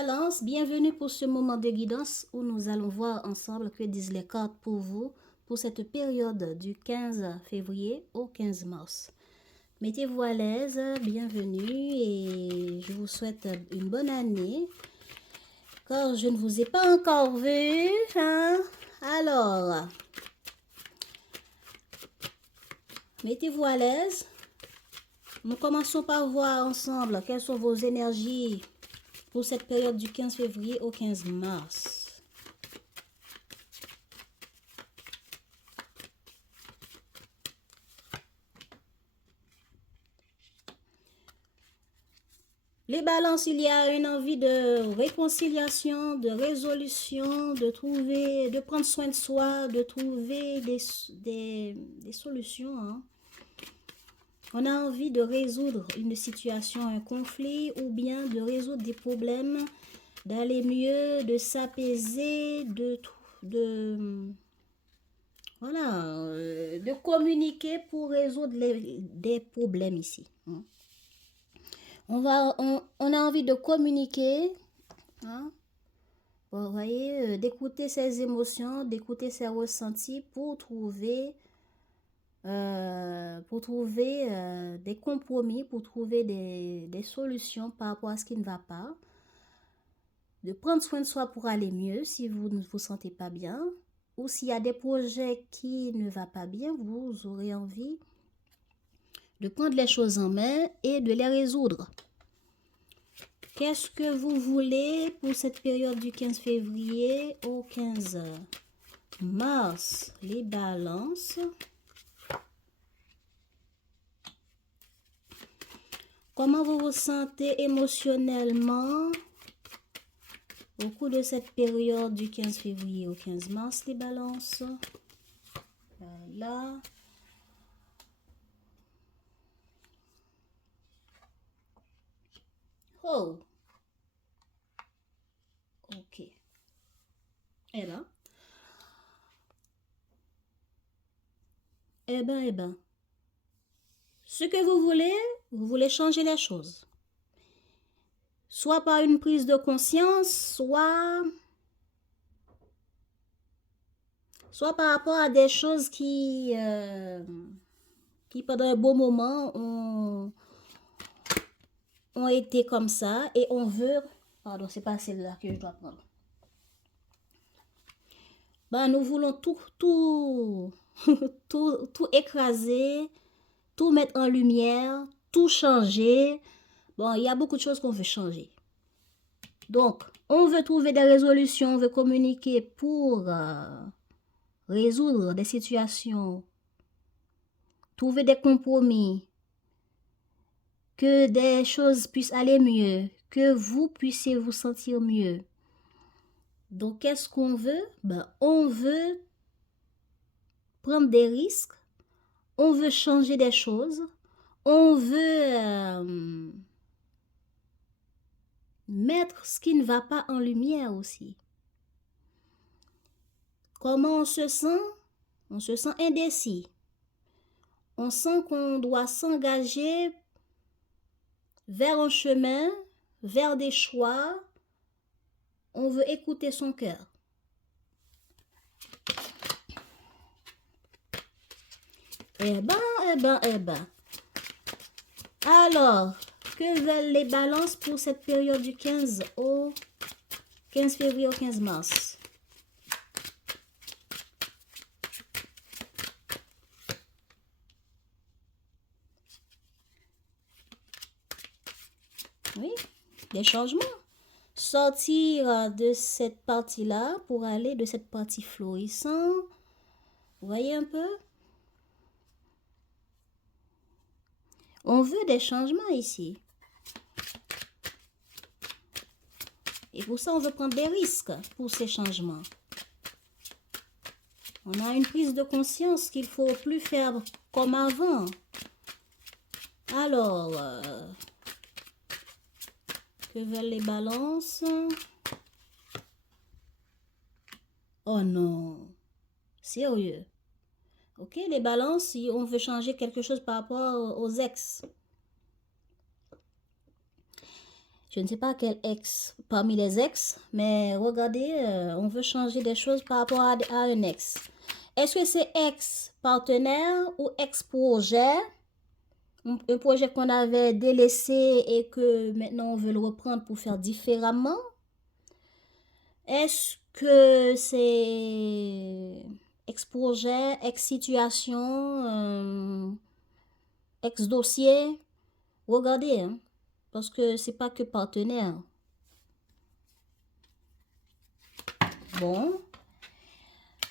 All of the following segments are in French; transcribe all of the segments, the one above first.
Balance, bienvenue pour ce moment de guidance où nous allons voir ensemble que disent les cartes pour vous pour cette période du 15 février au 15 mars. Mettez-vous à l'aise, bienvenue et je vous souhaite une bonne année car je ne vous ai pas encore vu. Alors, mettez-vous à l'aise. Nous commençons par voir ensemble quelles sont vos énergies pour cette période du 15 février au 15 mars. Les balances, il y a une envie de réconciliation, de résolution, de prendre soin de soi, de trouver des solutions. On a envie de résoudre une situation, un conflit, ou bien de résoudre des problèmes, d'aller mieux, de s'apaiser, de communiquer pour résoudre des problèmes ici. On a envie de communiquer, vous voyez, d'écouter ses émotions, d'écouter ses ressentis pour trouver des compromis, pour trouver des solutions par rapport à ce qui ne va pas, de prendre soin de soi pour aller mieux si vous ne vous sentez pas bien, ou s'il y a des projets qui ne vont pas bien, vous aurez envie de prendre les choses en main et de les résoudre. Qu'est-ce que vous voulez pour cette période du 15 février au 15 mars? Les balances. Comment vous vous sentez émotionnellement au cours de cette période du 15 février au 15 mars, les balances? Voilà. Oh. Ok. Eh ben. Ce que vous voulez changer les choses. Soit par une prise de conscience, soit par rapport à des choses qui pendant un bon moment ont été comme ça et on veut... Pardon, c'est pas celle-là que je dois prendre. Ben, nous voulons tout écraser, tout mettre en lumière, tout changer. Bon, il y a beaucoup de choses qu'on veut changer. Donc, on veut trouver des résolutions, on veut communiquer pour résoudre des situations, trouver des compromis, que des choses puissent aller mieux, que vous puissiez vous sentir mieux. Donc, qu'est-ce qu'on veut? Ben, on veut prendre des risques, on veut changer des choses, on veut mettre ce qui ne va pas en lumière aussi. Comment on se sent? On se sent indécis. On sent qu'on doit s'engager vers un chemin, vers des choix. On veut écouter son cœur. Eh ben. Alors, que veulent les balances pour cette période du 15 février au 15 mars? Oui, des changements. Sortir de cette partie-là pour aller de cette partie florissante. Vous voyez un peu? On veut des changements ici. Et pour ça, on veut prendre des risques pour ces changements. On a une prise de conscience qu'il ne faut plus faire comme avant. Alors, que veulent les balances? Oh non, sérieux. Ok, les balances, si on veut changer quelque chose par rapport aux ex. Je ne sais pas quel ex parmi les ex, mais regardez, on veut changer des choses par rapport à un ex. Est-ce que c'est ex-partenaire ou ex-projet? Un projet qu'on avait délaissé et que maintenant on veut le reprendre pour faire différemment? Est-ce que c'est ex-projet, ex-situation, ex-dossier? Regardez, hein, parce que c'est pas que partenaire. Bon.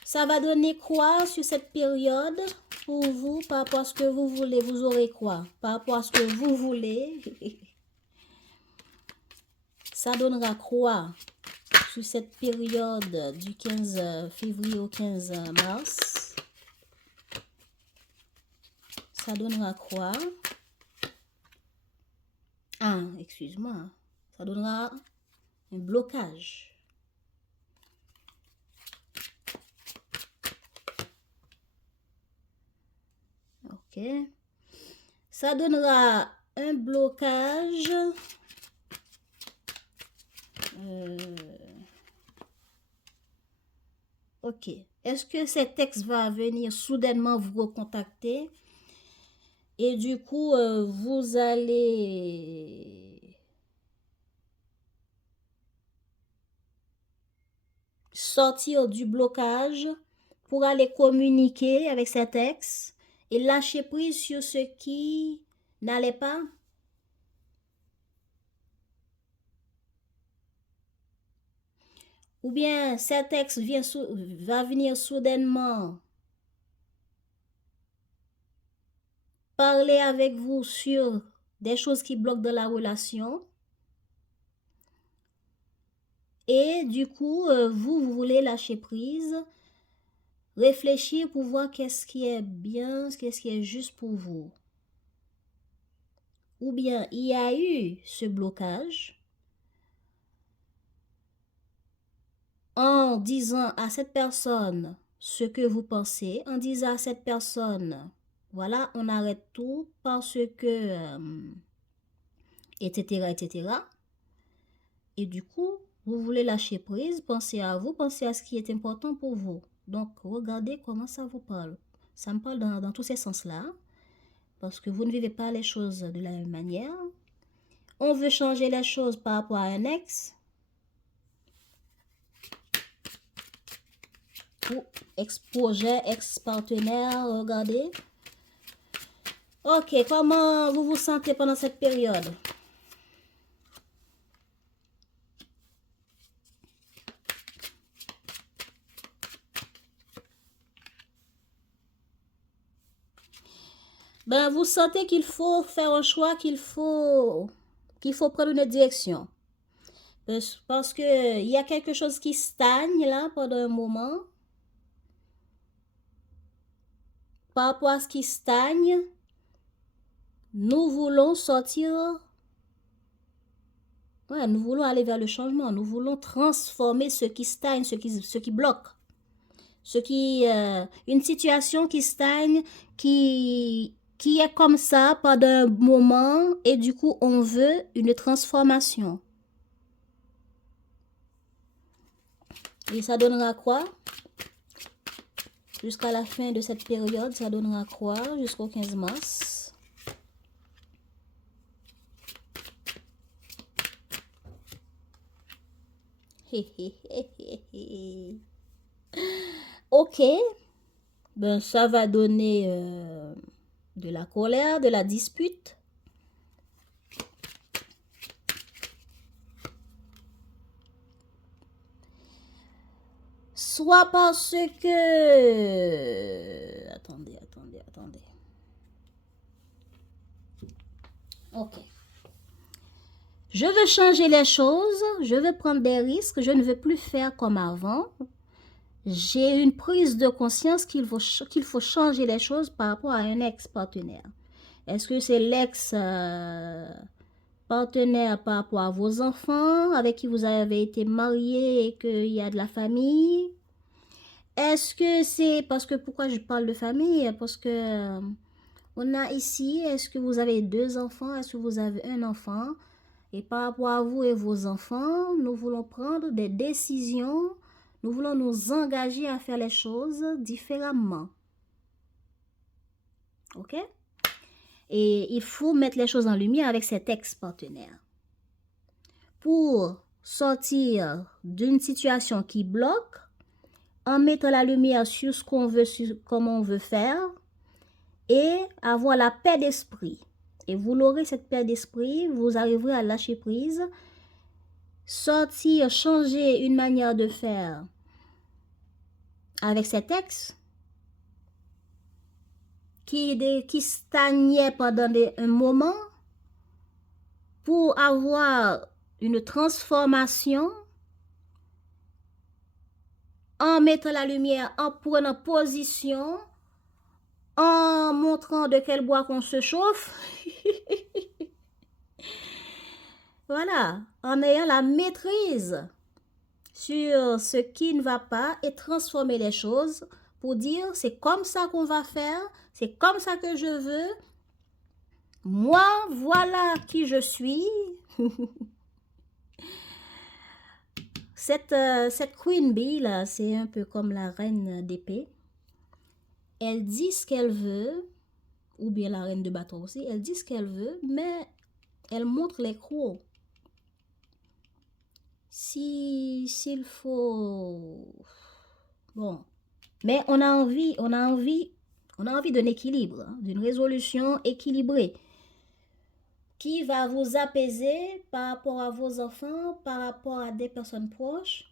Ça va donner quoi sur cette période pour vous par rapport à ce que vous voulez? Vous aurez quoi? Par rapport à ce que vous voulez, ça donnera quoi sur cette période du 15 février au 15 mars? Ça donnera quoi? Ah, excuse-moi. Ça donnera un blocage. Ok. Ça donnera un blocage. Ok. Est-ce que cet ex va venir soudainement vous recontacter? Et du coup, vous allez sortir du blocage pour aller communiquer avec cet ex et lâcher prise sur ce qui n'allait pas? Ou bien cet ex va venir soudainement parler avec vous sur des choses qui bloquent dans la relation? Et du coup, vous voulez lâcher prise, réfléchir pour voir qu'est-ce qui est bien, qu'est-ce qui est juste pour vous. Ou bien il y a eu ce blocage en disant à cette personne ce que vous pensez, en disant à cette personne, voilà, on arrête tout parce que, etc., etc. Et du coup, vous voulez lâcher prise, pensez à vous, pensez à ce qui est important pour vous. Donc, regardez comment ça vous parle. Ça me parle dans tous ces sens-là, parce que vous ne vivez pas les choses de la même manière. On veut changer les choses par rapport à un ex, ou ex-projet, ex-partenaire, regardez. Ok, comment vous vous sentez pendant cette période? Ben, vous sentez qu'il faut faire un choix, qu'il faut prendre une direction. Parce que il y a quelque chose qui stagne là pendant un moment. Par rapport à ce qui stagne, nous voulons sortir. Ouais, nous voulons aller vers le changement. Nous voulons transformer ce qui stagne, ce qui bloque. Une situation qui stagne, qui est comme ça pendant un moment et du coup on veut une transformation. Et ça donnera quoi? Jusqu'à la fin de cette période, ça donnera quoi? Jusqu'au 15 mars. Ok. Ben, ça va donner de la colère, de la dispute. Soit parce que... Attendez. Ok. Je veux changer les choses, je veux prendre des risques, je ne veux plus faire comme avant. J'ai une prise de conscience qu'il faut changer les choses par rapport à un ex-partenaire. Est-ce que c'est l'ex-partenaire par rapport à vos enfants avec qui vous avez été marié et qu'il y a de la famille? Est-ce que c'est parce que, pourquoi je parle de famille? Parce que on a ici, est-ce que vous avez 2 enfants? Est-ce que vous avez un enfant? Et par rapport à vous et vos enfants, nous voulons prendre des décisions. Nous voulons nous engager à faire les choses différemment. OK? Et il faut mettre les choses en lumière avec cet ex-partenaire. Pour sortir d'une situation qui bloque, en mettant la lumière sur ce qu'on veut, sur comment on veut faire, et avoir la paix d'esprit. Et vous l'aurez, cette paix d'esprit, vous arriverez à lâcher prise, sortir, changer une manière de faire avec cet ex qui stagnait pendant un moment pour avoir une transformation en mettant la lumière, en prenant position, en montrant de quel bois qu'on se chauffe. Voilà, en ayant la maîtrise sur ce qui ne va pas et transformer les choses pour dire c'est comme ça qu'on va faire, c'est comme ça que je veux. Moi, voilà qui je suis. Cette Queen Bee là, c'est un peu comme la reine d'épée. Elle dit ce qu'elle veut, ou bien la reine de bâton aussi, elle dit ce qu'elle veut, mais elle montre les crocs. S'il faut... Bon. Mais on a envie d'un équilibre, hein, d'une résolution équilibrée qui va vous apaiser par rapport à vos enfants, par rapport à des personnes proches.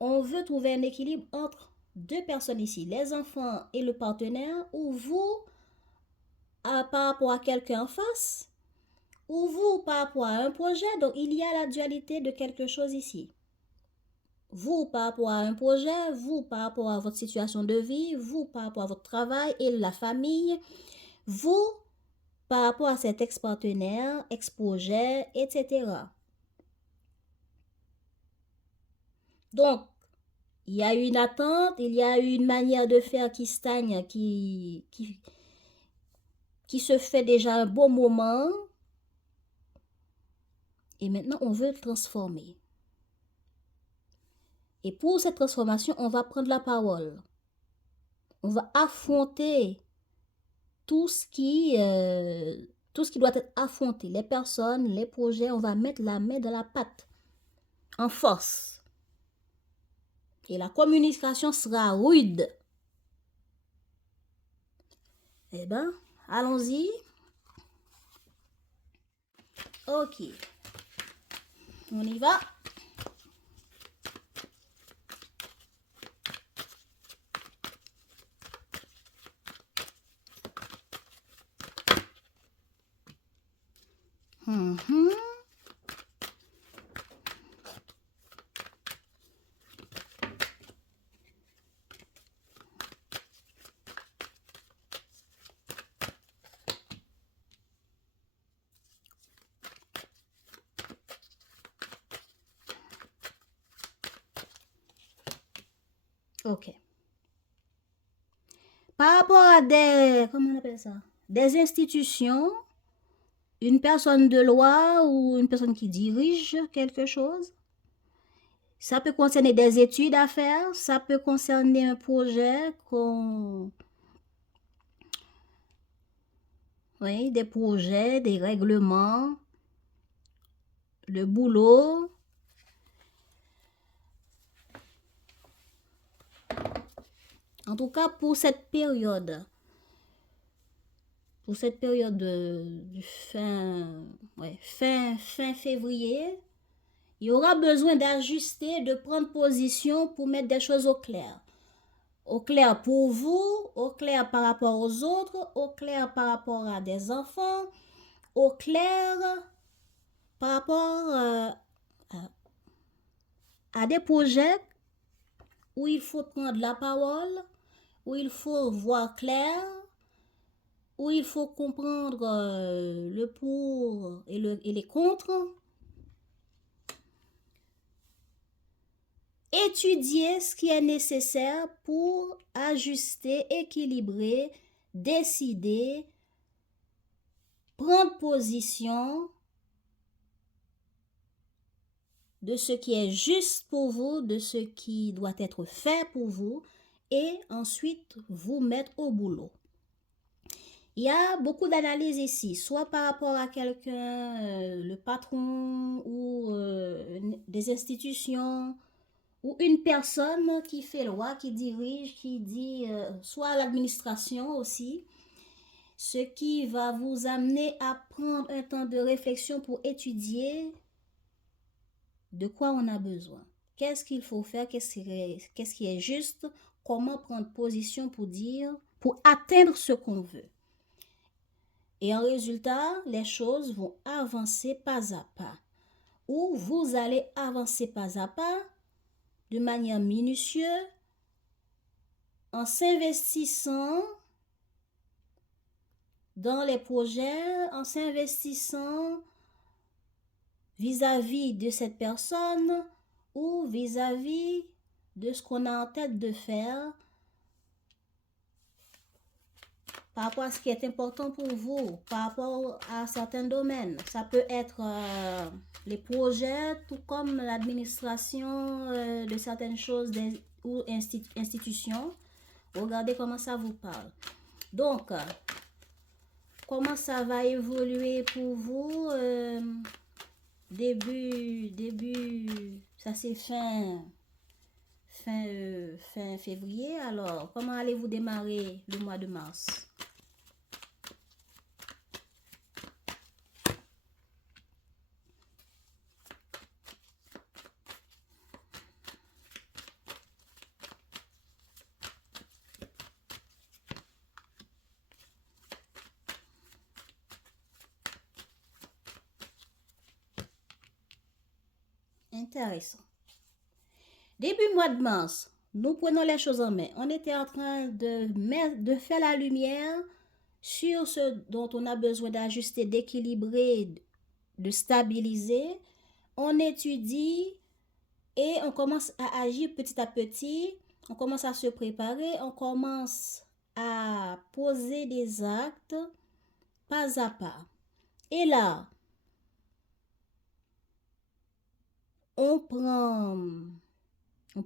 On veut trouver un équilibre entre deux personnes ici, les enfants et le partenaire, ou vous par rapport à quelqu'un en face, ou vous par rapport à un projet. Donc, il y a la dualité de quelque chose ici. Vous par rapport à un projet, vous par rapport à votre situation de vie, vous par rapport à votre travail et la famille, vous par rapport à cet ex-partenaire, ex-projet, etc. Donc, il y a une attente, il y a une manière de faire qui stagne, qui se fait déjà un bon moment. Et maintenant, on veut le transformer. Et pour cette transformation, on va prendre la parole. On va affronter tout ce qui doit être affronté. Les personnes, les projets, on va mettre la main dans la pâte. En force. Et la communication sera rude. Eh bien, allons-y. Ok. On y va. Ok. Par rapport à comment on appelle ça? Des institutions, une personne de loi ou une personne qui dirige quelque chose, ça peut concerner des études à faire, ça peut concerner un projet oui, des projets, des règlements, le boulot. En tout cas, pour cette période de fin février, il y aura besoin d'ajuster, de prendre position pour mettre des choses au clair. Au clair pour vous, au clair par rapport aux autres, au clair par rapport à des enfants, au clair par rapport à des projets où il faut prendre la parole, où il faut voir clair, où il faut comprendre le pour et les contre. Étudier ce qui est nécessaire pour ajuster, équilibrer, décider, prendre position de ce qui est juste pour vous, de ce qui doit être fait pour vous, et ensuite vous mettre au boulot. Il y a beaucoup d'analyses ici, soit par rapport à quelqu'un, le patron ou des institutions, ou une personne qui fait loi, qui dirige, qui dit, soit l'administration aussi, ce qui va vous amener à prendre un temps de réflexion pour étudier de quoi on a besoin. Qu'est-ce qu'il faut faire, qu'est-ce qui est juste, comment prendre position pour atteindre ce qu'on veut. Et en résultat, les choses vont avancer pas à pas. Ou vous allez avancer pas à pas de manière minutieuse en s'investissant dans les projets, en s'investissant vis-à-vis de cette personne ou vis-à-vis de ce qu'on a en tête de faire par rapport à ce qui est important pour vous, par rapport à certains domaines. Ça peut être les projets, tout comme l'administration de certaines choses ou institutions. Regardez comment ça vous parle. Donc, comment ça va évoluer pour vous? Début, ça c'est fin février. Alors, comment allez-vous démarrer le mois de mars? Intéressant. Début mois de mars, nous prenons les choses en main. On était en train de faire la lumière sur ce dont on a besoin d'ajuster, d'équilibrer, de stabiliser. On étudie et on commence à agir petit à petit. On commence à se préparer. On commence à poser des actes pas à pas. Et là, on prend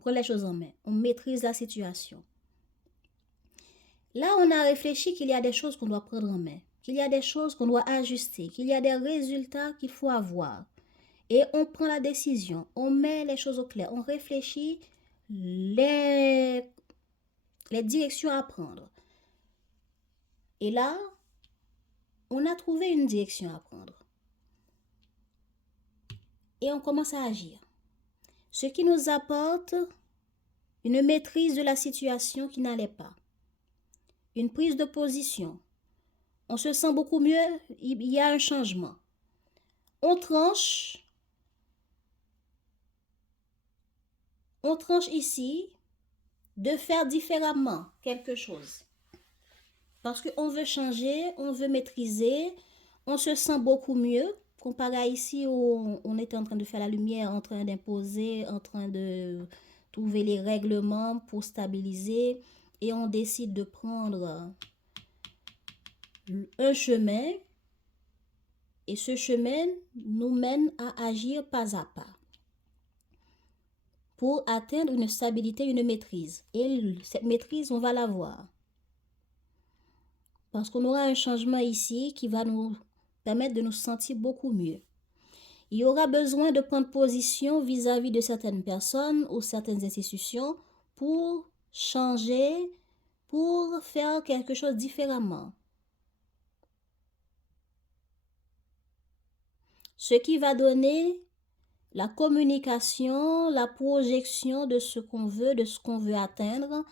les choses en main. On maîtrise la situation. Là, on a réfléchi qu'il y a des choses qu'on doit prendre en main, qu'il y a des choses qu'on doit ajuster, qu'il y a des résultats qu'il faut avoir. Et on prend la décision, on met les choses au clair, on réfléchit les directions à prendre. Et là, on a trouvé une direction à prendre. Et on commence à agir. Ce qui nous apporte une maîtrise de la situation qui n'allait pas. Une prise de position. On se sent beaucoup mieux, il y a un changement. On tranche ici de faire différemment quelque chose. Parce qu'on veut changer, on veut maîtriser, on se sent beaucoup mieux. Comparé à ici où on était en train de faire la lumière, en train d'imposer, en train de trouver les règlements pour stabiliser. Et on décide de prendre un chemin. Et ce chemin nous mène à agir pas à pas pour atteindre une stabilité, une maîtrise. Et cette maîtrise, on va l'avoir. Parce qu'on aura un changement ici qui va nous permettre de nous sentir beaucoup mieux. Il y aura besoin de prendre position vis-à-vis de certaines personnes ou certaines institutions pour changer, pour faire quelque chose différemment. Ce qui va donner la communication, la projection de ce qu'on veut, de ce qu'on veut atteindre.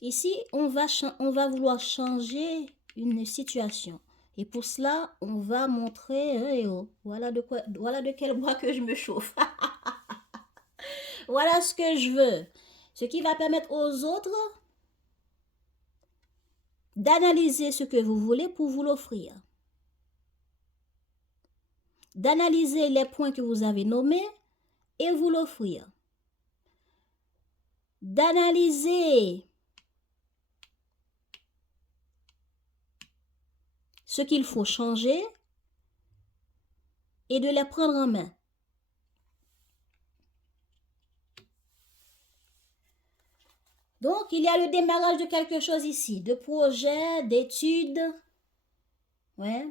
Ici, on va vouloir changer une situation. Et pour cela, on va montrer, voilà de quel bois que je me chauffe. Voilà ce que je veux. Ce qui va permettre aux autres d'analyser ce que vous voulez pour vous l'offrir. D'analyser les points que vous avez nommés et vous l'offrir. D'analyser ce qu'il faut changer et de les prendre en main. Donc, il y a le démarrage de quelque chose ici, de projet, d'études. Ouais.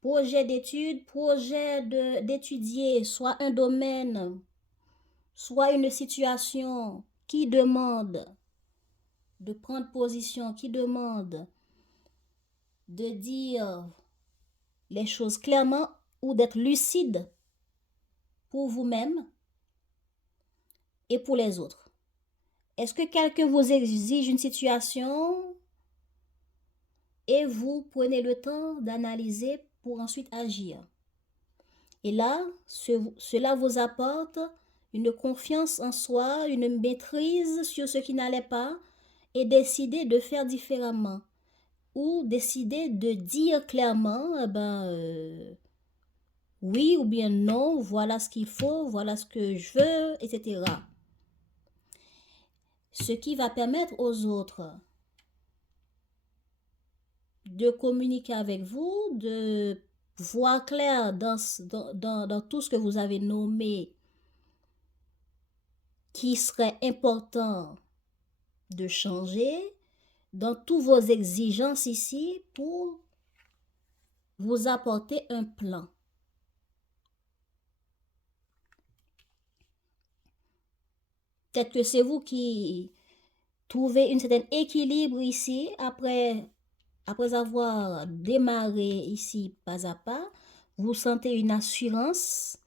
Projet d'études, projet d'étudier soit un domaine, soit une situation qui demande de prendre position, qui demande de dire les choses clairement ou d'être lucide pour vous-même et pour les autres. Est-ce que quelqu'un vous exige une situation et vous prenez le temps d'analyser pour ensuite agir? Et là, cela vous apporte une confiance en soi, une maîtrise sur ce qui n'allait pas et décider de faire différemment ou décider de dire clairement, oui ou bien non, voilà ce qu'il faut, voilà ce que je veux, etc. Ce qui va permettre aux autres de communiquer avec vous, de voir clair dans tout ce que vous avez nommé qui serait important de changer, dans toutes vos exigences ici pour vous apporter un plan. Peut-être que c'est vous qui trouvez un certain équilibre ici après avoir démarré ici pas à pas. Vous sentez une assurance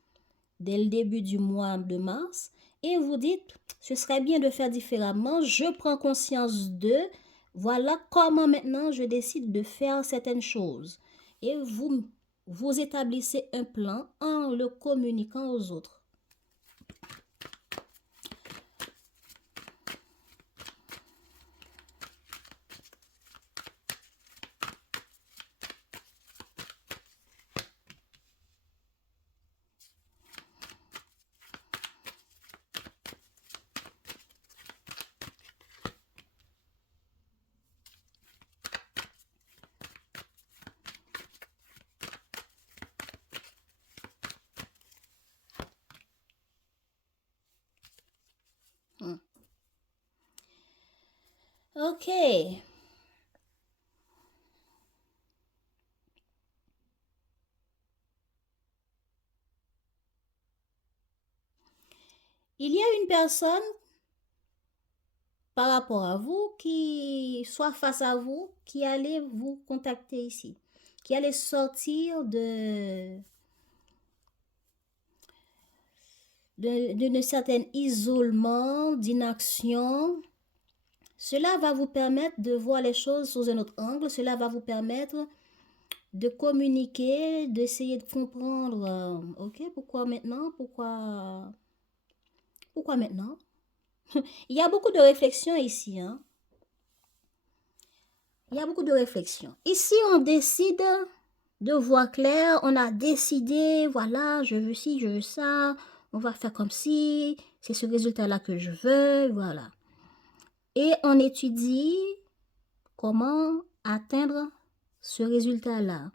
dès le début du mois de mars et vous dites, ce serait bien de faire différemment. Je prends conscience de, voilà comment maintenant je décide de faire certaines choses. Et vous établissez un plan en le communiquant aux autres. Ok. Il y a une personne par rapport à vous qui soit face à vous, qui allait vous contacter ici, qui allait sortir d'un certain isolement, d'inaction. Cela va vous permettre de voir les choses sous un autre angle. Cela va vous permettre de communiquer, d'essayer de comprendre, ok, pourquoi maintenant, pourquoi maintenant. Il y a beaucoup de réflexions ici, hein. Il y a beaucoup de réflexions. Ici, on décide de voir clair. On a décidé, voilà, je veux ci, je veux ça. On va faire comme si, c'est ce résultat-là que je veux, voilà. Et on étudie comment atteindre ce résultat-là.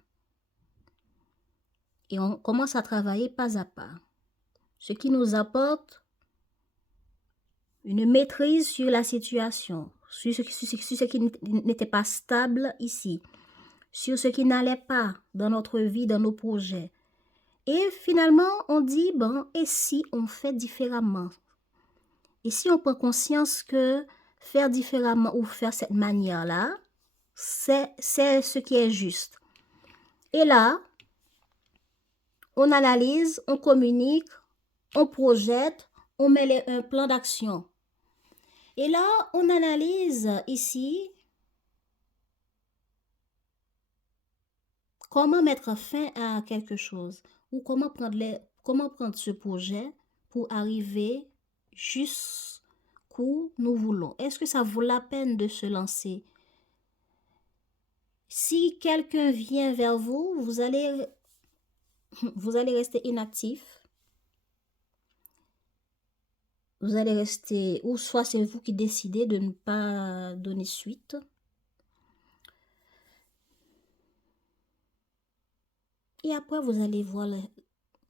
Et on commence à travailler pas à pas. Ce qui nous apporte une maîtrise sur la situation, sur ce qui n'était pas stable ici, sur ce qui n'allait pas dans notre vie, dans nos projets. Et finalement, on dit, bon, et si on fait différemment? Et si on prend conscience que faire différemment ou faire cette manière-là, c'est ce qui est juste. Et là, on analyse, on communique, on projette, on met un plan d'action. Et là, on analyse ici comment mettre fin à quelque chose ou comment prendre ce projet pour arriver jusqu'où nous voulons. Est-ce que ça vaut la peine de se lancer? Si quelqu'un vient vers vous, vous allez rester inactif. Vous allez rester, ou soit c'est vous qui décidez de ne pas donner suite. Et après, vous allez voir,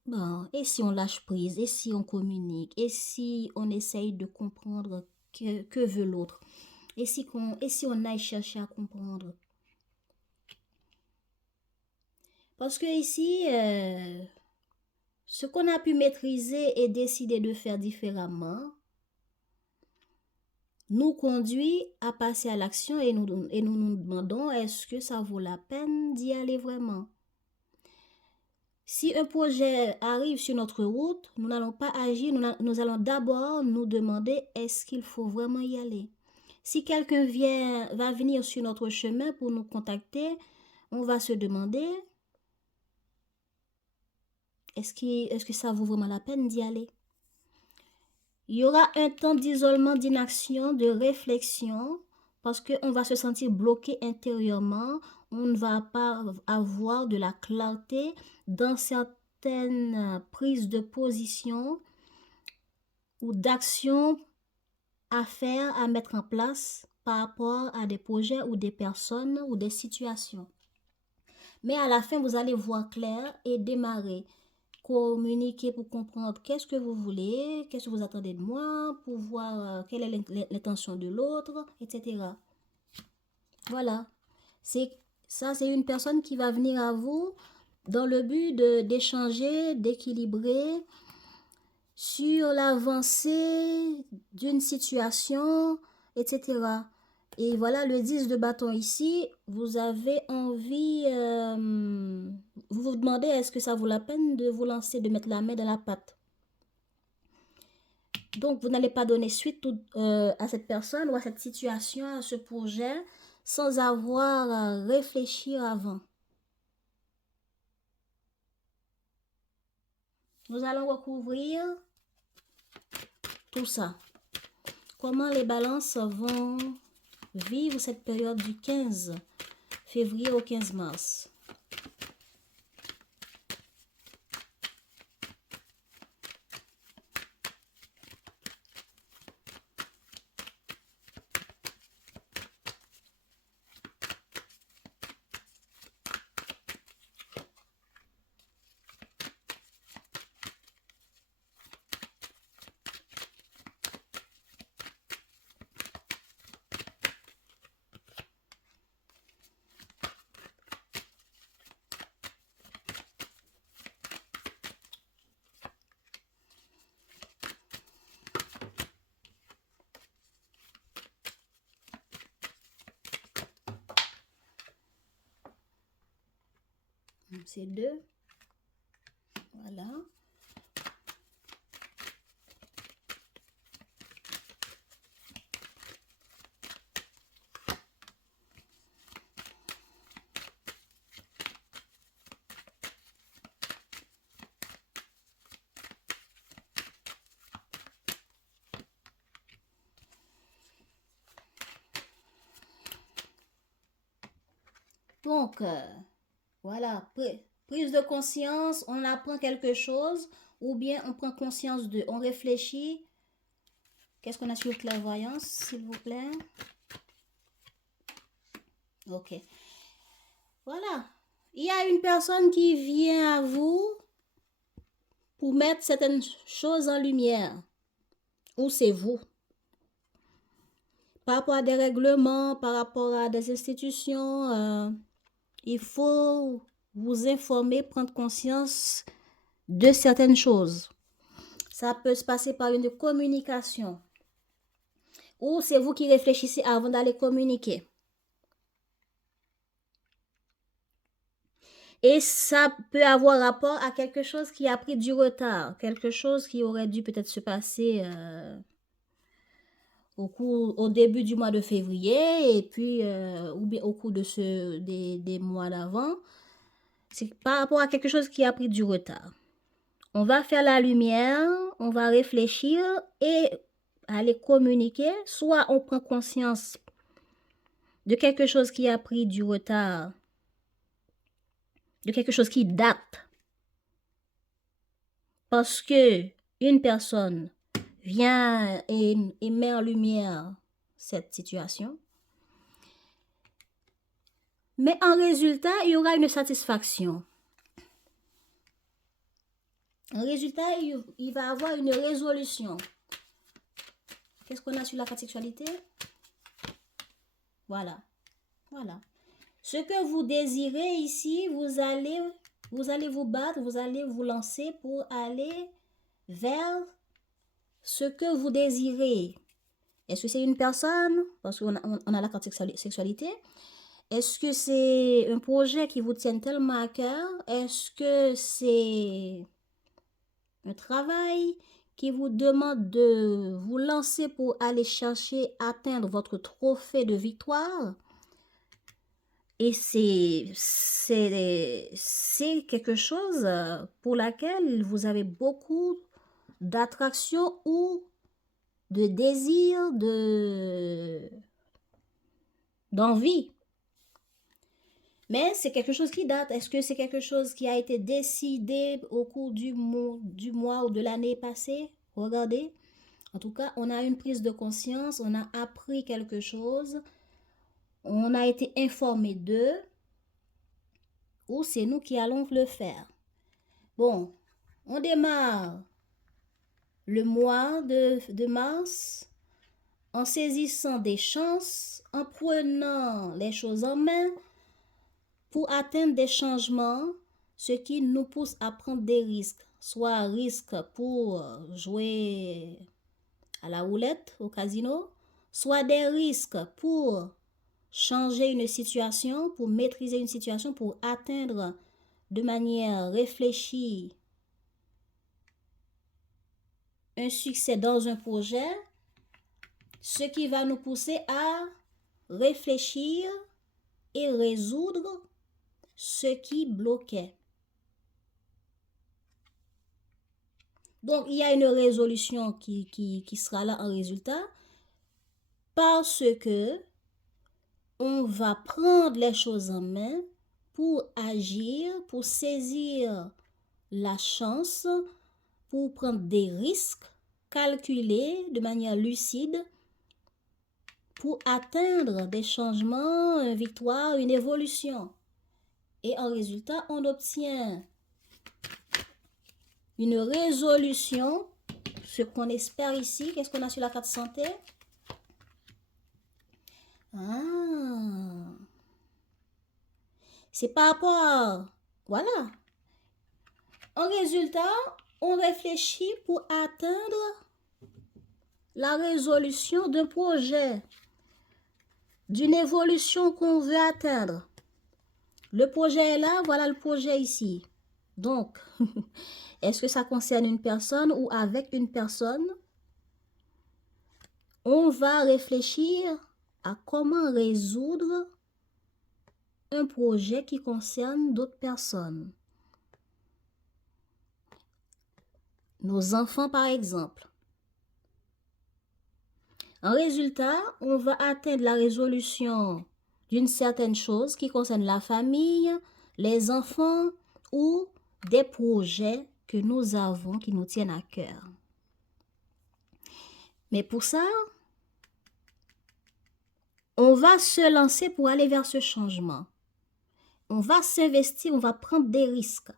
bon, et si on lâche prise, et si on communique, et si on essaye de comprendre que veut l'autre, et si on aille chercher à comprendre. Parce que ici, ce qu'on a pu maîtriser et décider de faire différemment nous conduit à passer à l'action et nous nous demandons est-ce que ça vaut la peine d'y aller vraiment. Si un projet arrive sur notre route, nous n'allons pas agir, nous allons d'abord nous demander est-ce qu'il faut vraiment y aller. Si quelqu'un va venir sur notre chemin pour nous contacter, on va se demander est-ce que ça vaut vraiment la peine d'y aller. Il y aura un temps d'isolement, d'inaction, de réflexion, parce qu'on va se sentir bloqué intérieurement. On ne va pas avoir de la clarté dans certaines prises de position ou d'action à faire, à mettre en place par rapport à des projets ou des personnes ou des situations. Mais à la fin, vous allez voir clair et démarrer. Communiquer pour comprendre qu'est-ce que vous voulez, qu'est-ce que vous attendez de moi, pour voir quelle est l'intention de l'autre, etc. Voilà. C'est une personne qui va venir à vous dans le but d'échanger, d'équilibrer sur l'avancée d'une situation, etc. Et voilà le 10 de bâton ici, vous avez envie, vous vous demandez est-ce que ça vaut la peine de vous lancer, de mettre la main dans la pâte. Donc, vous n'allez pas donner suite à cette personne ou à cette situation, à ce projet, sans avoir à réfléchir avant. Nous allons recouvrir tout ça. Comment les balances vont vivre cette période du 15 février au 15 mars. C'est 2. Voilà. Donc, voilà, prise de conscience, on apprend quelque chose ou bien on prend conscience on réfléchit. Qu'est-ce qu'on a sur clairvoyance, s'il vous plaît? Ok. Voilà. Il y a une personne qui vient à vous pour mettre certaines choses en lumière. Ou c'est vous. Par rapport à des règlements, par rapport à des institutions, il faut vous informer, prendre conscience de certaines choses. Ça peut se passer par une communication. Ou c'est vous qui réfléchissez avant d'aller communiquer. Et ça peut avoir rapport à quelque chose qui a pris du retard. Quelque chose qui aurait dû peut-être se passer au début du mois de février et puis ou bien au cours de des mois d'avant. C'est par rapport à quelque chose qui a pris du retard. On va faire la lumière, on va réfléchir et aller communiquer. Soit on prend conscience de quelque chose qui a pris du retard, de quelque chose qui date. Parce que une personne vient et met en lumière cette situation. Mais en résultat, il y aura une satisfaction. En résultat, il va avoir une résolution. Qu'est-ce qu'on a sur la carte sexualité? Voilà. Voilà. Ce que vous désirez ici, vous allez vous battre, vous allez vous lancer pour aller vers ce que vous désirez. Est-ce que c'est une personne? Parce qu'on a la carte sexualité. Est-ce que c'est un projet qui vous tient tellement à cœur? Est-ce que c'est un travail qui vous demande de vous lancer pour aller chercher, atteindre votre trophée de victoire? Et c'est quelque chose pour laquelle vous avez beaucoup d'attraction ou de désir, d'envie. Mais c'est quelque chose qui date. Est-ce que c'est quelque chose qui a été décidé au cours du mois ou de l'année passée? Regardez. En tout cas, on a une prise de conscience, on a appris quelque chose, on a été informé d'eux, ou c'est nous qui allons le faire. Bon, on démarre le mois de mars en saisissant des chances, en prenant les choses en main pour atteindre des changements, ce qui nous pousse à prendre des risques, soit risques pour jouer à la roulette au casino, soit des risques pour changer une situation, pour maîtriser une situation, pour atteindre de manière réfléchie un succès dans un projet, ce qui va nous pousser à réfléchir et résoudre ce qui bloquait. Donc, il y a une résolution qui sera là en résultat parce que on va prendre les choses en main pour agir, pour saisir la chance, pour prendre des risques calculés de manière lucide pour atteindre des changements, une victoire, une évolution. Et en résultat, on obtient une résolution, ce qu'on espère ici. Qu'est-ce qu'on a sur la carte santé? Ah, c'est par rapport à... Voilà. En résultat, on réfléchit pour atteindre la résolution d'un projet, d'une évolution qu'on veut atteindre. Le projet est là, voilà le projet ici. Donc, est-ce que ça concerne une personne ou avec une personne? On va réfléchir à comment résoudre un projet qui concerne d'autres personnes. Nos enfants, par exemple. En résultat, on va atteindre la résolution d'une certaine chose qui concerne la famille, les enfants ou des projets que nous avons qui nous tiennent à cœur. Mais pour ça, on va se lancer pour aller vers ce changement. On va s'investir, on va prendre des risques.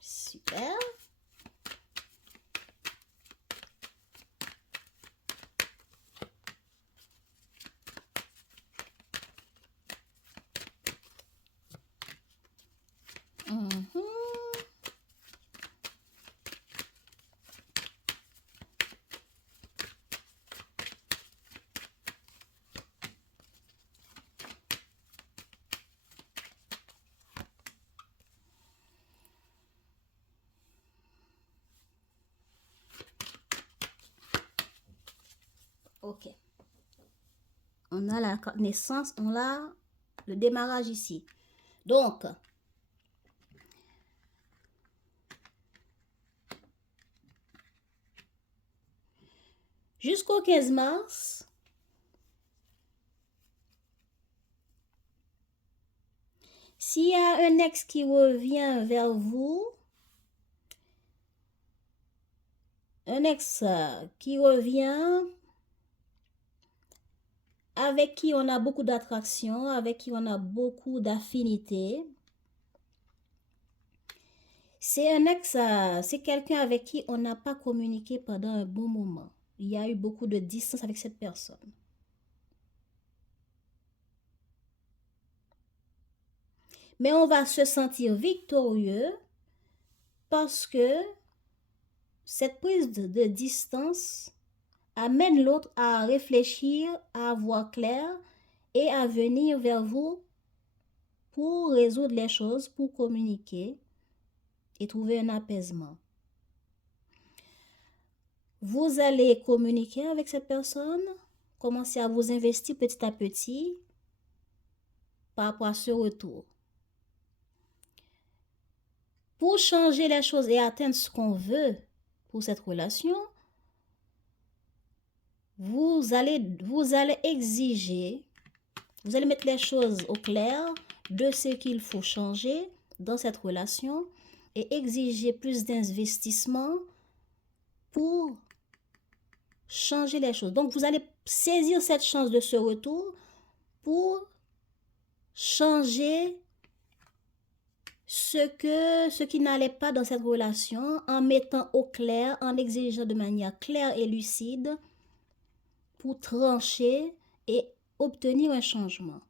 Super. Ok. On a la naissance, on a le démarrage ici. Donc, Jusqu'au 15 mars, s'il y a un ex qui revient vers vous, un ex qui revient, avec qui on a beaucoup d'attraction, avec qui on a beaucoup d'affinité, c'est un ex, c'est quelqu'un avec qui on n'a pas communiqué pendant un bon moment. Il y a eu beaucoup de distance avec cette personne. Mais on va se sentir victorieux parce que cette prise de distance amène l'autre à réfléchir, à voir clair et à venir vers vous pour résoudre les choses, pour communiquer et trouver un apaisement. Vous allez communiquer avec cette personne, commencer à vous investir petit à petit par rapport à ce retour. Pour changer les choses et atteindre ce qu'on veut pour cette relation, vous allez exiger, vous allez mettre les choses au clair de ce qu'il faut changer dans cette relation et exiger plus d'investissement pour changer les choses. Donc, vous allez saisir cette chance de ce retour pour changer ce qui n'allait pas dans cette relation en mettant au clair, en exigeant de manière claire et lucide pour trancher et obtenir un changement.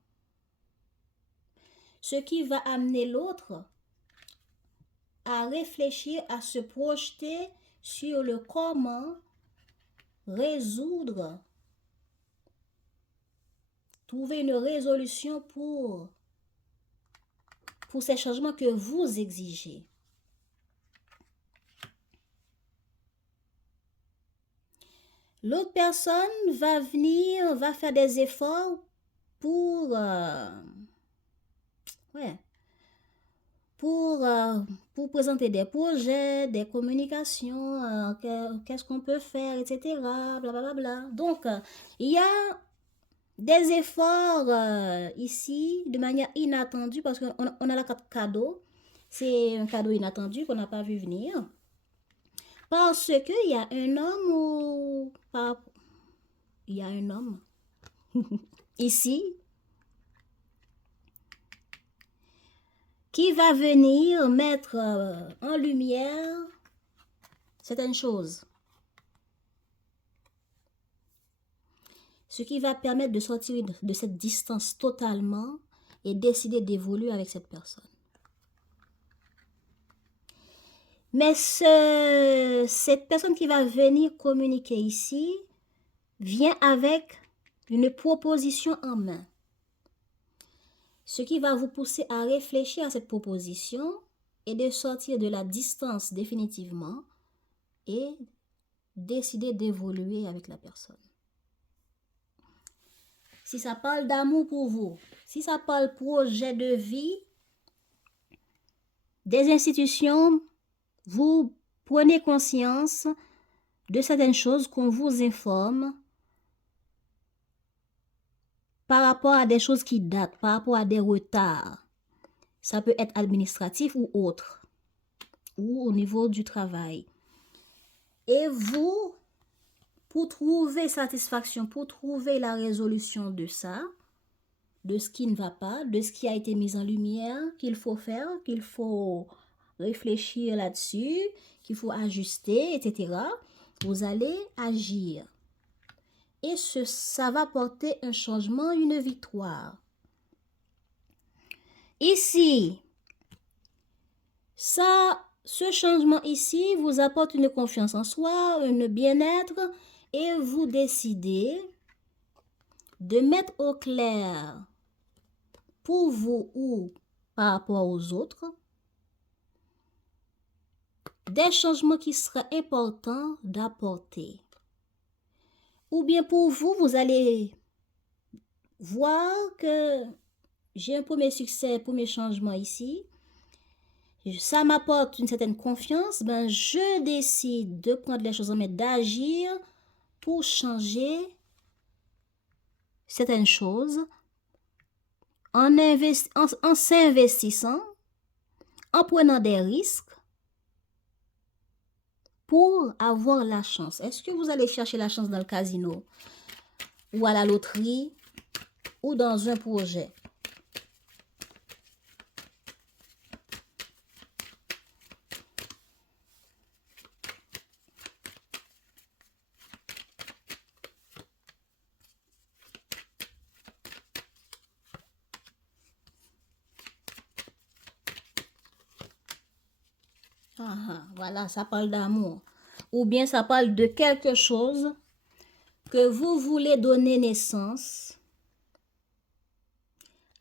Ce qui va amener l'autre à réfléchir, à se projeter sur le comment résoudre, trouver une résolution pour ces changements que vous exigez. L'autre personne va faire des efforts pour présenter des projets, des communications, qu'est-ce qu'on peut faire, etc. Blablabla. Donc, il y a des efforts ici de manière inattendue parce qu'on a la carte cadeau. C'est un cadeau inattendu qu'on n'a pas vu venir. Parce qu'il y a un homme ou pas. Il y a un homme ici qui va venir mettre en lumière certaines choses. Ce qui va permettre de sortir de cette distance totalement et décider d'évoluer avec cette personne. Mais cette personne qui va venir communiquer ici vient avec une proposition en main. Ce qui va vous pousser à réfléchir à cette proposition et de sortir de la distance définitivement et décider d'évoluer avec la personne. Si ça parle d'amour pour vous, si ça parle projet de vie, des institutions, vous prenez conscience de certaines choses qu'on vous informe par rapport à des choses qui datent, par rapport à des retards. Ça peut être administratif ou autre, ou au niveau du travail. Et vous, pour trouver satisfaction, pour trouver la résolution de ça, de ce qui ne va pas, de ce qui a été mis en lumière, qu'il faut faire, qu'il faut réfléchir là-dessus, qu'il faut ajuster, etc., vous allez agir. Et ça va porter un changement, une victoire. Ici, ce changement ici vous apporte une confiance en soi, un bien-être, et vous décidez de mettre au clair pour vous ou par rapport aux autres des changements qui seraient importants d'apporter. Ou bien pour vous, vous allez voir que j'ai un premier succès, premier changement ici. Ça m'apporte une certaine confiance. Ben, je décide de prendre les choses en main, d'agir pour changer certaines choses en s'investissant, en prenant des risques pour avoir la chance. Est-ce que vous allez chercher la chance dans le casino ou à la loterie ou dans un projet? Voilà, ça parle d'amour. Ou bien ça parle de quelque chose que vous voulez donner naissance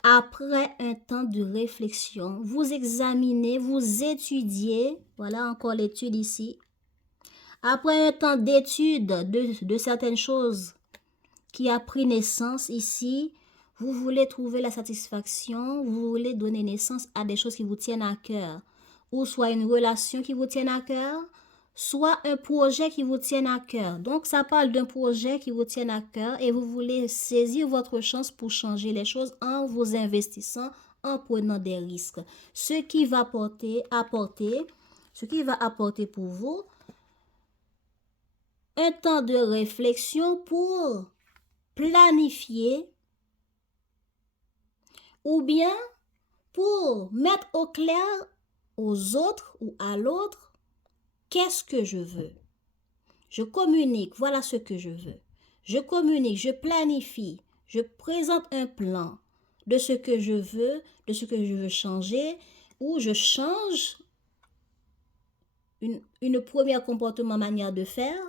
après un temps de réflexion. Vous examinez, vous étudiez. Voilà encore l'étude ici. Après un temps d'étude de certaines choses qui a pris naissance ici, vous voulez trouver la satisfaction, vous voulez donner naissance à des choses qui vous tiennent à cœur. Ou soit une relation qui vous tienne à cœur, soit un projet qui vous tienne à cœur. Donc, ça parle d'un projet qui vous tienne à cœur et vous voulez saisir votre chance pour changer les choses en vous investissant, en prenant des risques. Ce qui va apporter pour vous un temps de réflexion pour planifier ou bien pour mettre au clair aux autres ou à l'autre qu'est-ce que je veux. Je communique, voilà ce que je veux. Je communique, je planifie, je présente un plan de ce que je veux changer, ou je change une première comportement, manière de faire,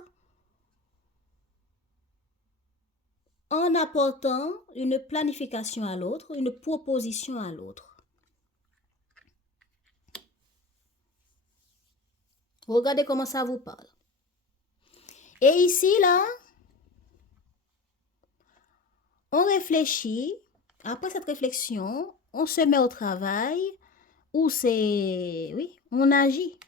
en apportant une planification à l'autre, une proposition à l'autre. Regardez comment ça vous parle. Et ici, là, on réfléchit. Après cette réflexion, on se met au travail, ou on agit.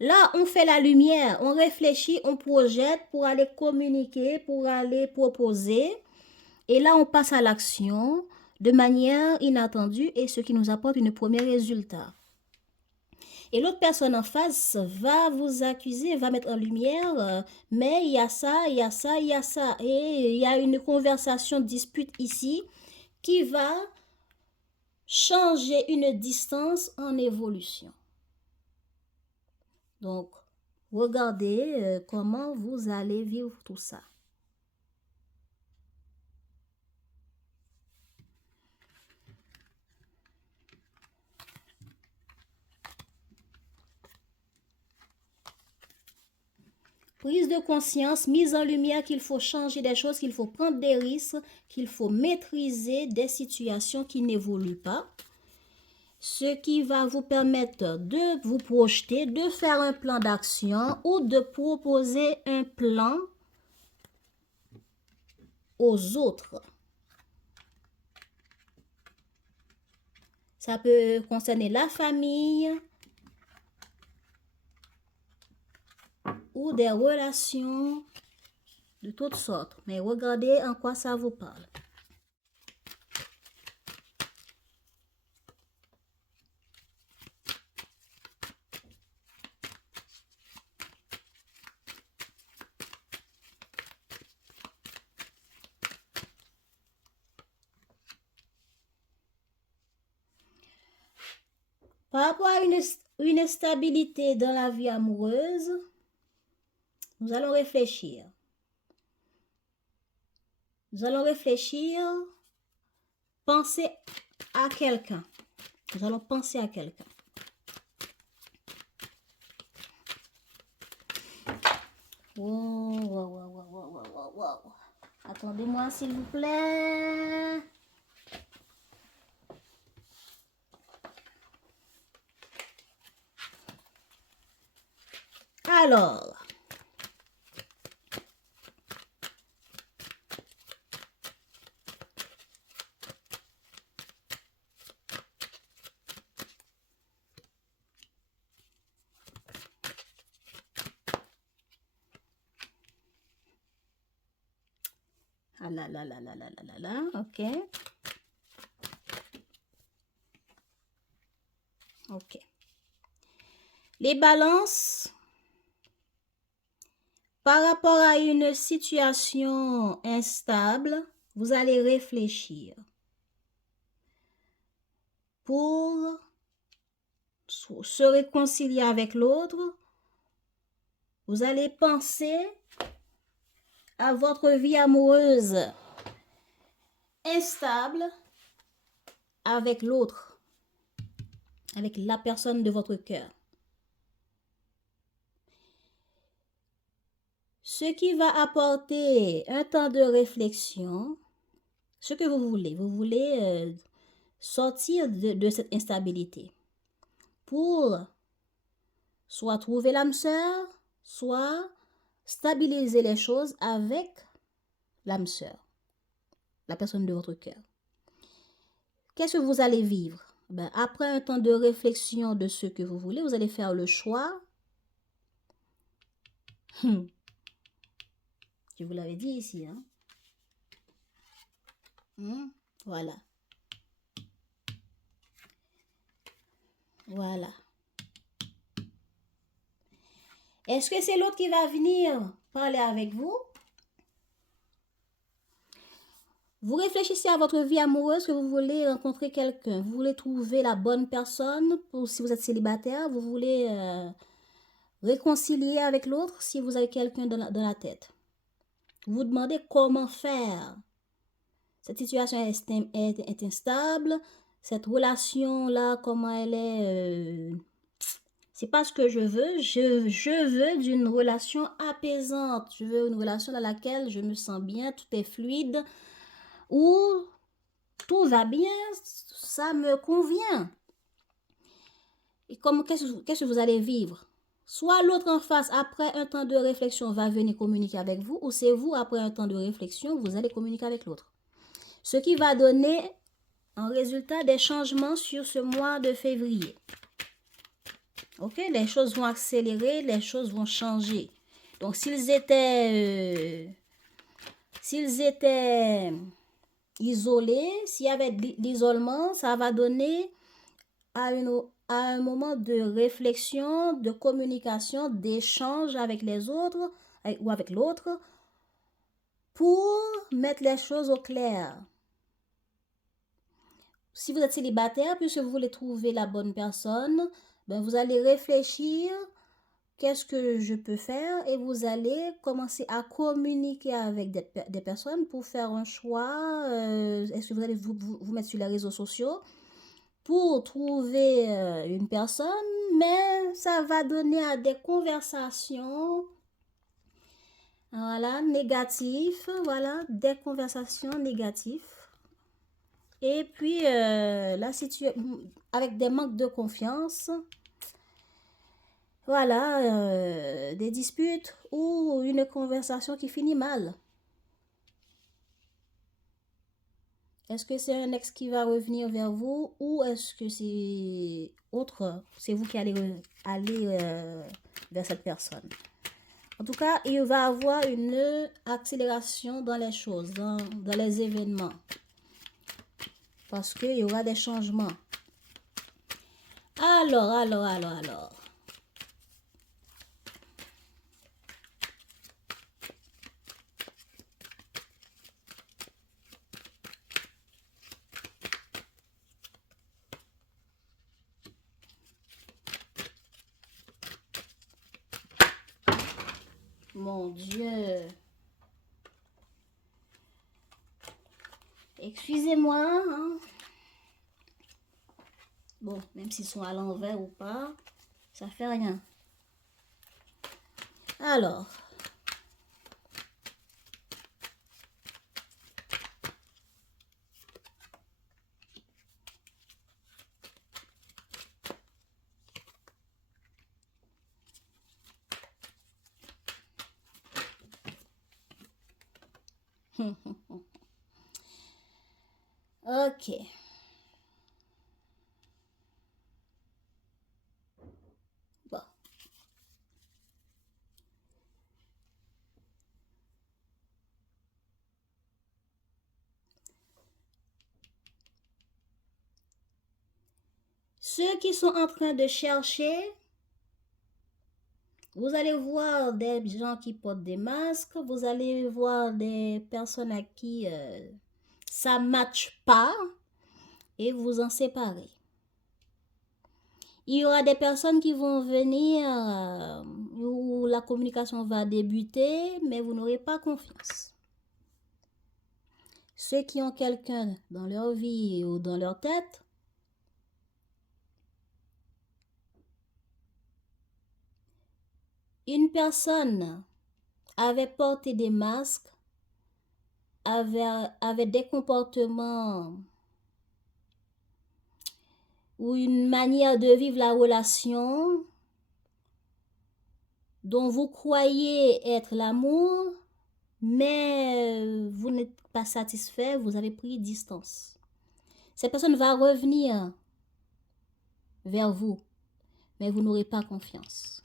Là, on fait la lumière, on réfléchit, on projette pour aller communiquer, pour aller proposer. Et là, on passe à l'action de manière inattendue et ce qui nous apporte un premier résultat. Et l'autre personne en face va vous accuser, va mettre en lumière, mais il y a ça, il y a ça, il y a ça. Et il y a une conversation, dispute ici qui va changer une distance en évolution. Donc, regardez comment vous allez vivre tout ça. Prise de conscience, mise en lumière qu'il faut changer des choses, qu'il faut prendre des risques, qu'il faut maîtriser des situations qui n'évoluent pas. Ce qui va vous permettre de vous projeter, de faire un plan d'action ou de proposer un plan aux autres. Ça peut concerner la famille ou des relations de toutes sortes. Mais regardez en quoi ça vous parle. Par rapport à une stabilité dans la vie amoureuse, nous allons réfléchir. Nous allons réfléchir, penser à quelqu'un. Nous allons penser à quelqu'un. Wow. Attendez-moi, s'il vous plaît. Alors, Ah là là là là là là là là, ok. Ok. Les balances, par rapport à une situation instable, vous allez réfléchir pour se réconcilier avec l'autre. Vous allez penser à votre vie amoureuse instable avec l'autre, avec la personne de votre cœur. Ce qui va apporter un temps de réflexion, ce que vous voulez sortir de cette instabilité pour soit trouver l'âme sœur, soit stabiliser les choses avec l'âme sœur, la personne de votre cœur. Qu'est-ce que vous allez vivre? Ben, après un temps de réflexion de ce que vous voulez, vous allez faire le choix. Je vous l'avais dit ici. Hein? Voilà. Voilà. Est-ce que c'est l'autre qui va venir parler avec vous? Vous réfléchissez à votre vie amoureuse, que vous voulez rencontrer quelqu'un. Vous voulez trouver la bonne personne pour si vous êtes célibataire. Vous voulez réconcilier avec l'autre si vous avez quelqu'un dans la tête. Vous vous demandez comment faire. Cette situation est instable. Cette relation-là, comment elle est... c'est pas ce que je veux. Je veux d'une relation apaisante. Je veux une relation dans laquelle je me sens bien, tout est fluide, où tout va bien, ça me convient. Et qu'est-ce que vous allez vivre? Soit l'autre en face, après un temps de réflexion, va venir communiquer avec vous, ou c'est vous, après un temps de réflexion, vous allez communiquer avec l'autre. Ce qui va donner en résultat des changements sur ce mois de février. Ok, les choses vont accélérer, les choses vont changer. Donc, s'ils étaient isolés, s'il y avait de l'isolement, ça va donner à un moment de réflexion, de communication, d'échange avec les autres ou avec l'autre pour mettre les choses au clair. Si vous êtes célibataire, puisque vous voulez trouver la bonne personne, ben vous allez réfléchir, qu'est-ce que je peux faire? Et vous allez commencer à communiquer avec des personnes pour faire un choix. Est-ce que vous allez vous mettre sur les réseaux sociaux pour trouver une personne? Mais ça va donner à des conversations, voilà, négatives, voilà, des conversations négatives. Et puis, avec des manques de confiance, voilà, des disputes ou une conversation qui finit mal. Est-ce que c'est un ex qui va revenir vers vous ou est-ce que c'est autre, c'est vous qui allez aller vers cette personne? En tout cas, il va y avoir une accélération dans les choses, dans les événements. Parce qu'il y aura des changements. Alors. Mon Dieu. Excusez-moi. Hein? Bon, même s'ils sont à l'envers ou pas, ça fait rien. Alors. Ok. Bon. Ceux qui sont en train de chercher, vous allez voir des gens qui portent des masques, vous allez voir des personnes à qui ça ne matche pas et vous en séparez. Il y aura des personnes qui vont venir où la communication va débuter, mais vous n'aurez pas confiance. Ceux qui ont quelqu'un dans leur vie ou dans leur tête, une personne avait porté des masques, avait des comportements ou une manière de vivre la relation dont vous croyez être l'amour, mais vous n'êtes pas satisfait, vous avez pris distance. Cette personne va revenir vers vous, mais vous n'aurez pas confiance.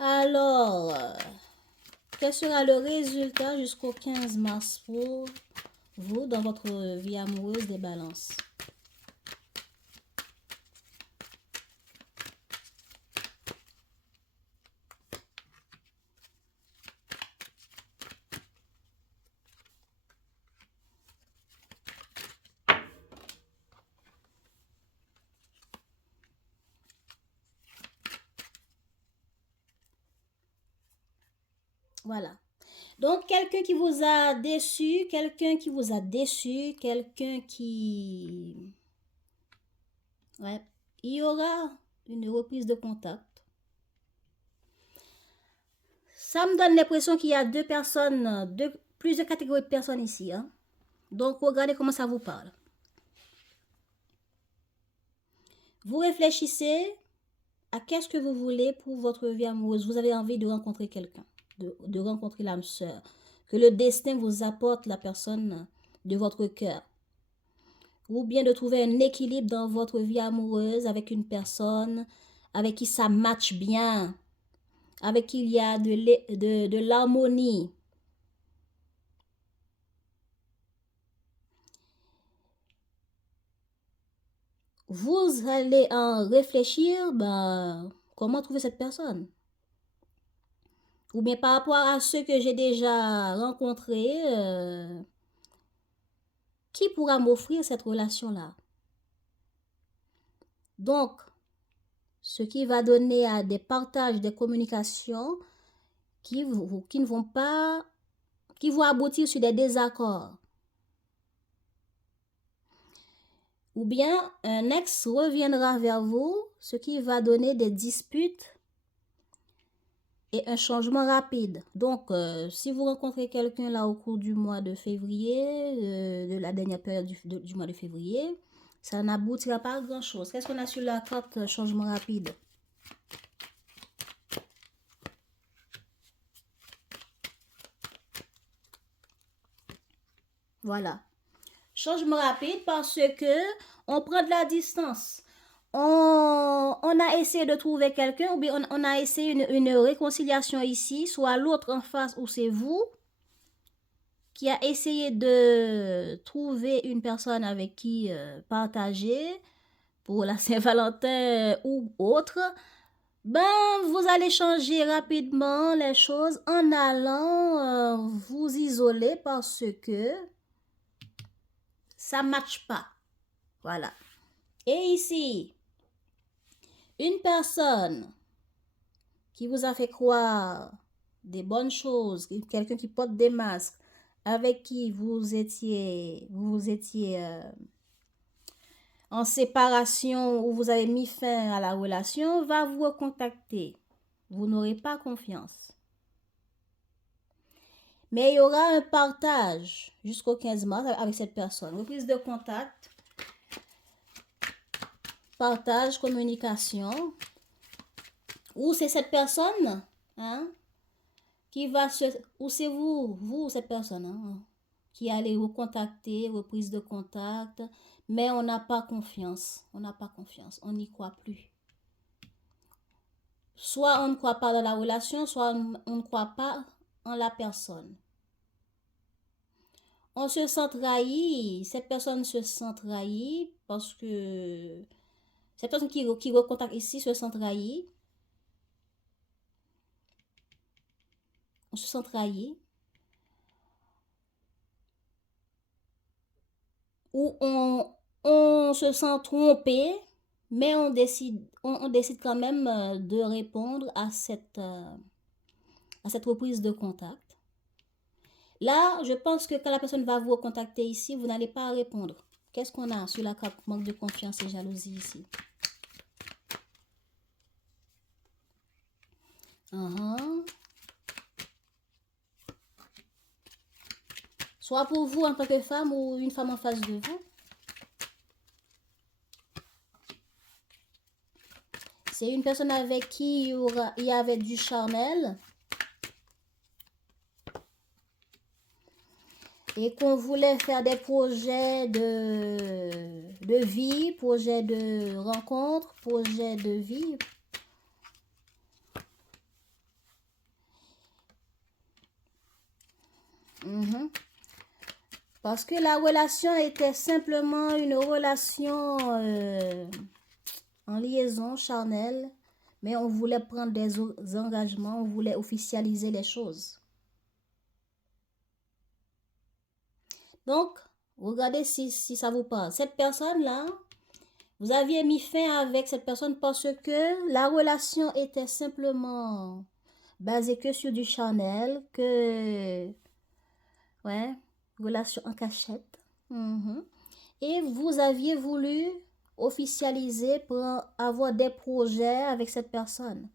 Alors, quel sera le résultat jusqu'au 15 mars pour vous dans votre vie amoureuse des balances? Voilà. Donc, quelqu'un qui vous a déçu, quelqu'un qui... Ouais. Il y aura une reprise de contact. Ça me donne l'impression qu'il y a deux personnes, plusieurs catégories de personnes ici. Hein? Donc, regardez comment ça vous parle. Vous réfléchissez à qu'est-ce que vous voulez pour votre vie amoureuse. Vous avez envie de rencontrer quelqu'un, de rencontrer l'âme sœur. Que le destin vous apporte la personne de votre cœur. Ou bien de trouver un équilibre dans votre vie amoureuse avec une personne avec qui ça matche bien, avec qui il y a de l'harmonie. Vous allez en réfléchir, comment trouver cette personne? Ou bien par rapport à ceux que j'ai déjà rencontrés, qui pourra m'offrir cette relation-là? Donc, ce qui va donner à des partages, des communications qui vont aboutir sur des désaccords. Ou bien un ex reviendra vers vous, ce qui va donner des disputes et un changement rapide. Donc, si vous rencontrez quelqu'un là au cours du mois de février, de la dernière période du mois de février, ça n'aboutira pas à grand-chose. Qu'est-ce qu'on a sur la carte changement rapide? Voilà. Changement rapide parce que on prend de la distance. On a essayé de trouver quelqu'un ou bien on a essayé une réconciliation ici, soit l'autre en face ou c'est vous qui a essayé de trouver une personne avec qui partager pour la Saint-Valentin ou autre. Vous allez changer rapidement les choses en allant vous isoler parce que ça ne matche pas. Voilà. Et ici, une personne qui vous a fait croire des bonnes choses, quelqu'un qui porte des masques, avec qui vous étiez en séparation ou vous avez mis fin à la relation, va vous recontacter. Vous n'aurez pas confiance. Mais il y aura un partage jusqu'au 15 mars avec cette personne. Reprise de contact, partage, communication. Ou c'est cette personne, hein, qui va se... Ou c'est vous, cette personne, hein, qui allez vous contacter, reprise de contact. Mais on n'a pas confiance. On n'a pas confiance. On n'y croit plus. Soit on ne croit pas dans la relation, soit on ne croit pas en la personne. On se sent trahi, cette personne se sent trahie parce que cette personne qui recontacte ici se sent trahie. On se sent trahi. Ou on se sent trompé, mais on décide quand même de répondre à cette reprise de contact. Là, je pense que quand la personne va vous recontacter ici, vous n'allez pas répondre. Qu'est-ce qu'on a sur la carte manque de confiance et jalousie ici? Soit pour vous en tant que femme ou une femme en face de vous. C'est une personne avec qui il y avait du charnel. Et qu'on voulait faire des projets de vie, projets de rencontre, projets de vie. Parce que la relation était simplement une relation en liaison charnelle, mais on voulait prendre des engagements, on voulait officialiser les choses. Donc, regardez si ça vous parle. Cette personne-là, vous aviez mis fin avec cette personne parce que la relation était simplement basée que sur du charnel, ouais, relation en cachette. Et vous aviez voulu officialiser pour avoir des projets avec cette personne.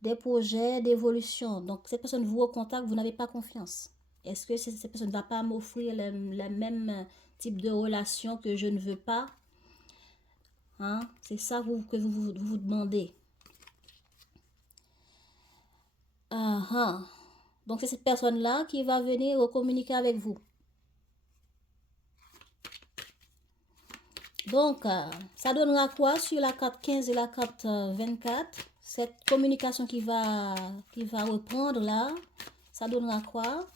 Des projets d'évolution. Donc, cette personne vous recontacte, vous n'avez pas confiance. Est-ce que cette personne ne va pas m'offrir le même type de relation que je ne veux pas? C'est ça que vous demandez. Donc, c'est cette personne-là qui va venir communiquer avec vous. Donc, ça donnera quoi sur la carte 15 et la carte 24? Cette communication qui va reprendre là, ça donnera quoi?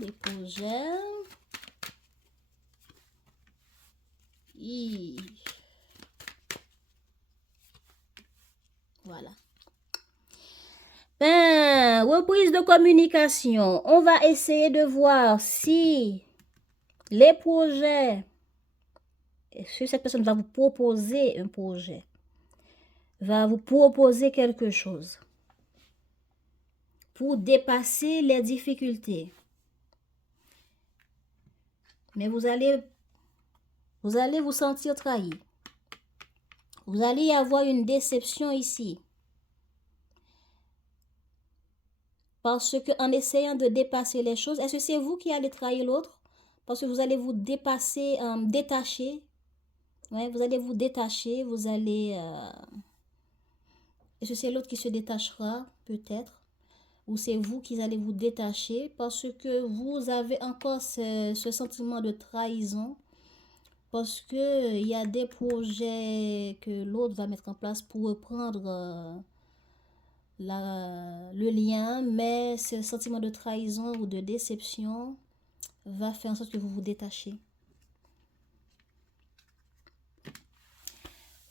Des projets. Voilà. Reprise de communication. On va essayer de voir si les projets, si cette personne va vous proposer un projet, va vous proposer quelque chose pour dépasser les difficultés. Mais vous allez vous sentir trahi. Vous allez y avoir une déception ici. Parce qu'en essayant de dépasser les choses, est-ce que c'est vous qui allez trahir l'autre? Parce que vous allez vous détacher. Ouais, vous allez vous détacher, vous allez... Est-ce que c'est l'autre qui se détachera, peut-être? Ou c'est vous qui allez vous détacher parce que vous avez encore ce sentiment de trahison. Parce qu'il y a des projets que l'autre va mettre en place pour reprendre le lien, mais ce sentiment de trahison ou de déception va faire en sorte que vous vous détachez.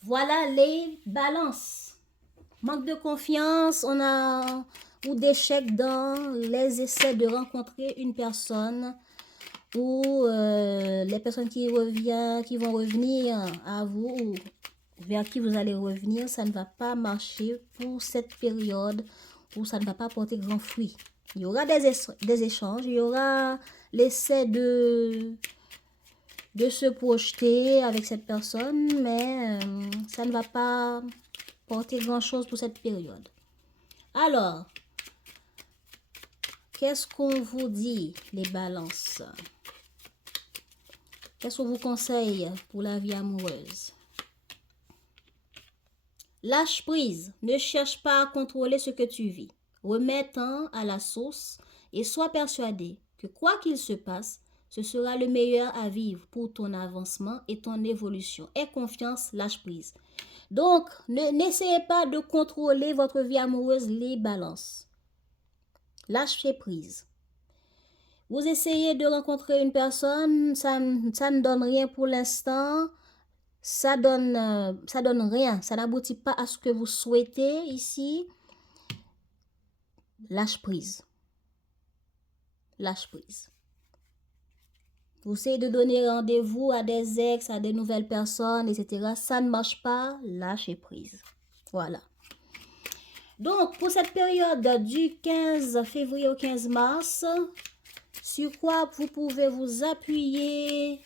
Voilà les balances. Manque de confiance, on a ou d'échec dans les essais de rencontrer une personne ou les personnes qui vont revenir à vous ou vers qui vous allez revenir, ça ne va pas marcher pour cette période où ça ne va pas porter grand fruit. Il y aura des échanges, il y aura l'essai de se projeter avec cette personne, mais ça ne va pas porter grand-chose pour cette période. Alors, qu'est-ce qu'on vous dit, les balances? Qu'est-ce qu'on vous conseille pour la vie amoureuse? Lâche prise, ne cherche pas à contrôler ce que tu vis. Remets-en à la source et sois persuadé que quoi qu'il se passe, Ce sera le meilleur à vivre pour ton avancement et ton évolution. Aie confiance, lâche prise. Donc, n'essayez pas de contrôler votre vie amoureuse, les balances. Lâchez prise. Vous essayez de rencontrer une personne, ça ne donne rien pour l'instant. Ça donne rien. Ça n'aboutit pas à ce que vous souhaitez ici. Lâche prise. Lâche prise. Vous essayez de donner rendez-vous à des ex, à des nouvelles personnes, etc. Ça ne marche pas. Lâchez prise. Voilà. Donc, pour cette période du 15 février au 15 mars, sur quoi vous pouvez vous appuyer?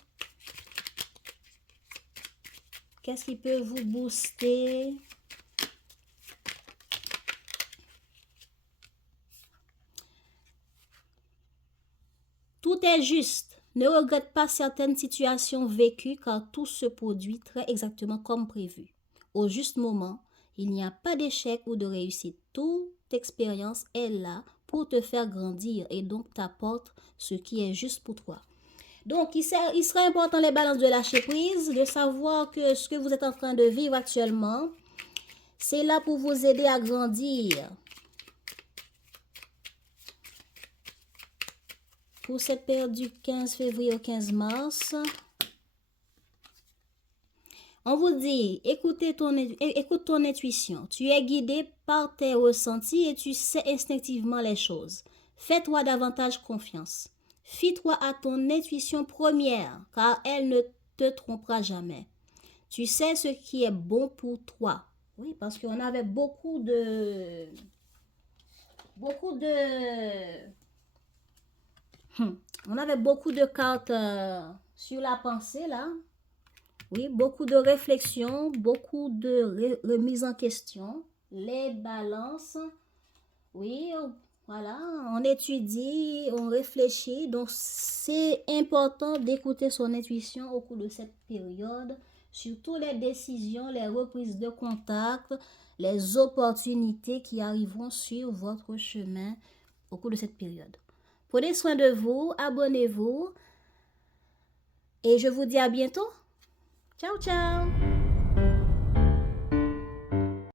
Qu'est-ce qui peut vous booster? Tout est juste. Ne regrette pas certaines situations vécues car tout se produit très exactement comme prévu. Au juste moment, il n'y a pas d'échec ou de réussite. Toute expérience est là pour te faire grandir et donc t'apporte ce qui est juste pour toi. Donc, il serait important, les balances, de lâcher prise, de savoir que ce que vous êtes en train de vivre actuellement, c'est là pour vous aider à grandir. Pour cette période du 15 février au 15 mars, on vous dit, écoute ton intuition. Tu es guidé par tes ressentis et tu sais instinctivement les choses. Fais-toi davantage confiance. Fie-toi à ton intuition première, car elle ne te trompera jamais. Tu sais ce qui est bon pour toi. Oui, parce qu'on avait beaucoup de on avait beaucoup de cartes sur la pensée là. Oui, beaucoup de réflexion, beaucoup de remise en question, les balances. Oui, voilà, on étudie, on réfléchit. Donc, c'est important d'écouter son intuition au cours de cette période, surtout les décisions, les reprises de contact, les opportunités qui arriveront sur votre chemin au cours de cette période. Prenez soin de vous, abonnez-vous et je vous dis à bientôt. Ciao, ciao!